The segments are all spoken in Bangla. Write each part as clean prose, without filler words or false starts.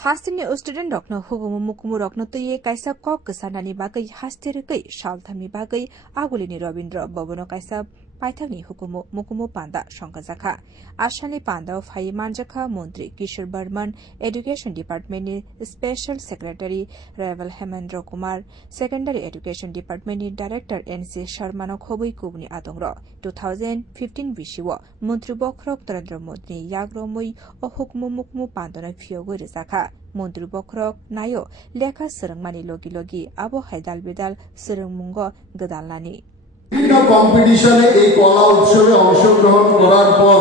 Hastini student rokno hukumu mukumu rokno tuye kaisa kok kesanani bagai hastir kai shalthami bagai agulini Rabindra Bhavano kaisa paithakni hukumu mukumu panda shongkajaka ashani panda phai manjaka mantri Kishore Burman Education Department ni Special Secretary Raval Hemendra Kumar Secondary Education Department ni Director NC Sharma no khobui kubni atongro 2015 bishiwo mantri bokrok Narendra Modi yagromoi o hukumu mukumu panda na phiyogoi rizaka মন্ত্রী বক্রক নায়ো লেখা সরংমানি লগি লগি আবো হায়দাল বেদাল সরংমুঙ্গ গদালনানি বিভিন্ন কম্পিটিশনে এই কলা উৎসবে অংশগ্রহণ করার পর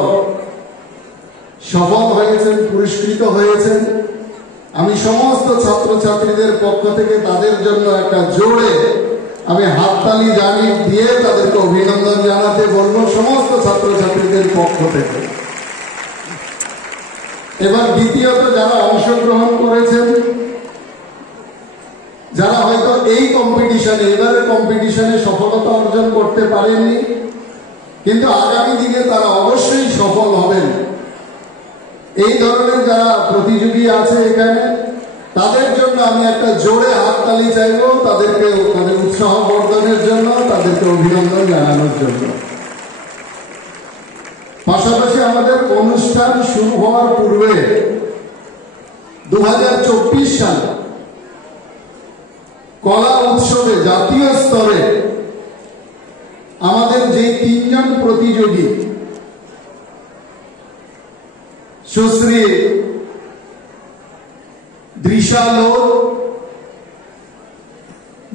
সফল হয়েছেন পুরস্কৃত হয়েছেন আমি সমস্ত ছাত্রছাত্রীদের পক্ষ থেকে তাদের জন্য একটা জোরে আমি হাততালি জানিয়ে দিয়ে তাদেরকে অভিনন্দন জানাতে বলবো সমস্ত ছাত্রছাত্রীদের পক্ষ থেকে এবার দ্বিতীয়ত যারা অংশগ্রহণ করেছেন যারা হয়তো এই কম্পিটিশনে এবারে কম্পিটিশনে সফলতা অর্জন করতে পারেননি কিন্তু আগামী দিনে তারা অবশ্যই সফল হবেন এই ধরনের যারা প্রতিযোগী আছে এখানে তাদের জন্য আমি একটা জোরে হাততালি চাইবো তাদেরকে তাদের উৎসাহ বর্ধনের জন্য তাদেরকে অভিনন্দন জানানোর জন্য পাশাপাশি আমাদের অনুষ্ঠান শুরু হওয়ার পূর্বে 2024 সালে কলা উৎসবে জাতীয় স্তরে আমাদের যে তিনজন প্রতিযোগী সুশ্রী দৃশা লোধ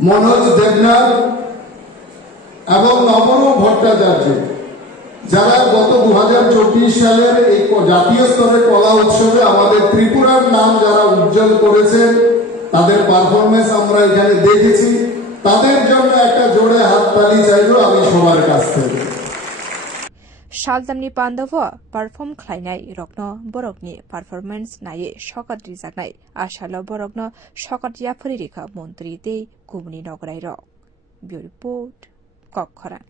মনোজ দেবনাথ এবং নবরূপ ভট্টাচার্য যারা গত 2024 সালের এই জাতীয় স্তরে কলা উৎসবে আমাদের ত্রিপুরার নাম যারা উজ্জ্বল করেছেন তাদের পারফরম্যান্স আমরা এখানে দেখেছি তাদের জন্য একটা জোরে হাততালি চাইবো আমি সবার কাছ থেকে শালদামনি পান্ডব পারফর্ম খাইনাই রত্ন বরকনি পারফরম্যান্স নায়ে সকাত রিজাকনাই আশাল বরকন সকাত ইয়াফরি রেখা মন্ত্রী দে কুমনি নগরাই রক বিউরো রিপোর্ট কক্ষরা